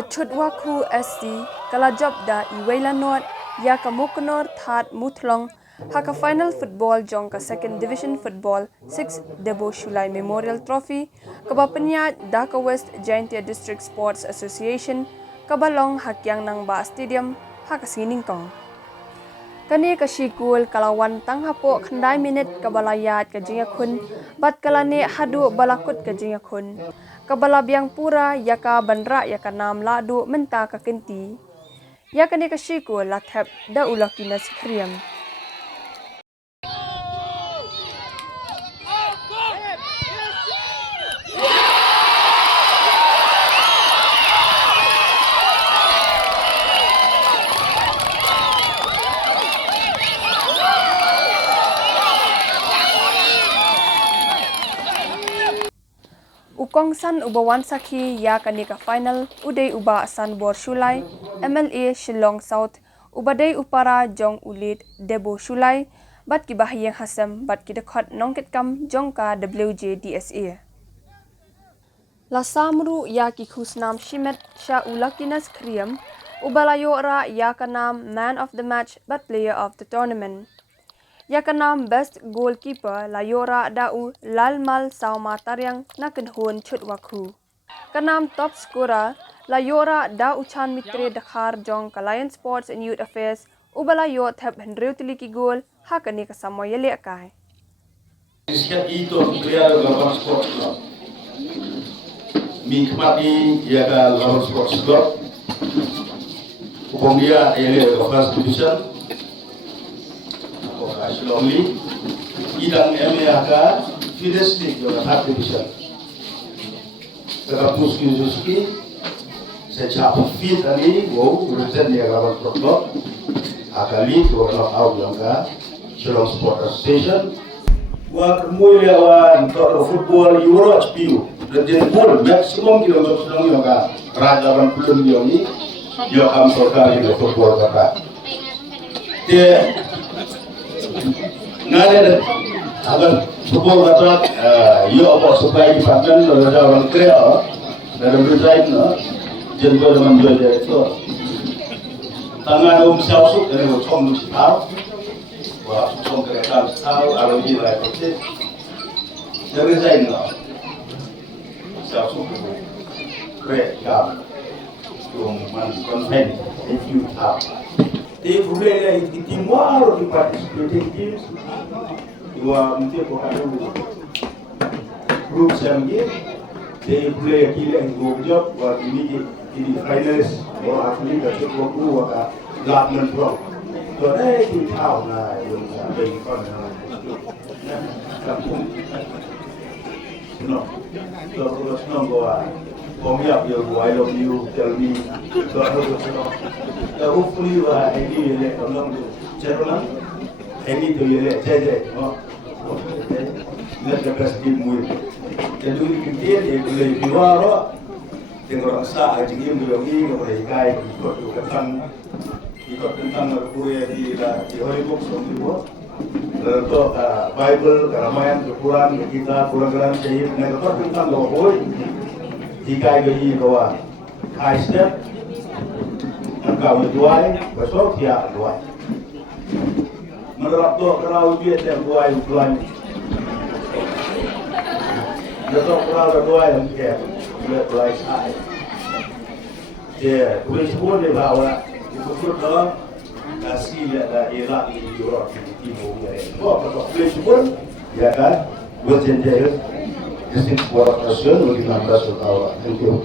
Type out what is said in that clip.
ke Chutwakhu SC kalajob da iwailanot ya ke mukenor that mutlong haka final football jong ke second division football 6thDebo Shullai Memorial Trophy ke bapenya da ke West Jaintia District Sports Association ke balong hakyang nang ba stadium haka siningkong. Kani ke shikul kalawan tang hapo khandai minit ke balayat ke jingakhun bat kalane hadu balakut ke jingakhun ke balabiang pura yaka bandra yaka nam ladu menta ke kenti yakani ke shikul lathap da ulakina skriam. Ukong san ubawan sakhi ya kanika final uday uba san bor Shullai MLA Shillong South ubadai upara jong ulit Debo Shullai bat ki bahiyang hasam bat ki dekhot nongket kam jong ka WJDSA. La samru ya ki khusnam shimet sha ulakinas kriyam ubalayo ra ya kanam man of the match bat player of the tournament. Ya kanam best goalkeeper layora dau lalmal sauma taryang nakenhun Chutwakhu. Kanam top scorer layora da uchan mitre dakhar jong Lion Sports and Youth Affairs ubalayo thap hendreu tiliki goal hakani ka samoyele kai. Itu player Lion Sports Club. Mikmati iaka Lion Sports Club. Dia yang first division. Slowly, idang iaka Fides League yang third division. Sekarang Suski, saya capai fit ani, wow, represent yang lawan klub, akali dua knockout yang ka Shullai Sport Association. Wah, kemudian lawan untuk football Euro HPU, dan goal maksimum kilometer sedang yang ka Rajawan Kulon yang ini, yang kami sorkan di football kata. Nada agar football kata, yo apa supply department kalau ada orang kerja dalam design, jengo dengan jual itu. Tangan siapsuk dari bocong tahu, wah bocong kereta tahu, arogi lah itu. Dari design siapsuk kerja, yang konven itu tahu. They play like the more the participating teams. You are mungkin bukan group sendiri. They play a killer and go job. Or ini finalists or athlete that Chutwakhu or Latman pro. So they do how na yung being fun. No, so let's not go. Call me up, I love you, tell me. So hopefully, I need to let along the gentleman. I need to let JJ. Let the best team win. Jadi kita dia boleh juara. Tengok rasa aja game lagi, kalau ikai ikut tentang Korea di Hollywood semua. Lalu Bible, Ramayana, Quran kita Quran sahih. Negara tentang loh. Jika gaya doa, high step, engkau doa, besok dia doa. Menurut doa kalau dia yang doa yang pelan, besok kalau doa yang dia doa high. Dia boleh semua dia bawa, ikut doa, kasih dia elak di Europe di timur dia. Boleh semua, ya kan? WJDSA District Sport Association bagi 16 tahun. Thank you.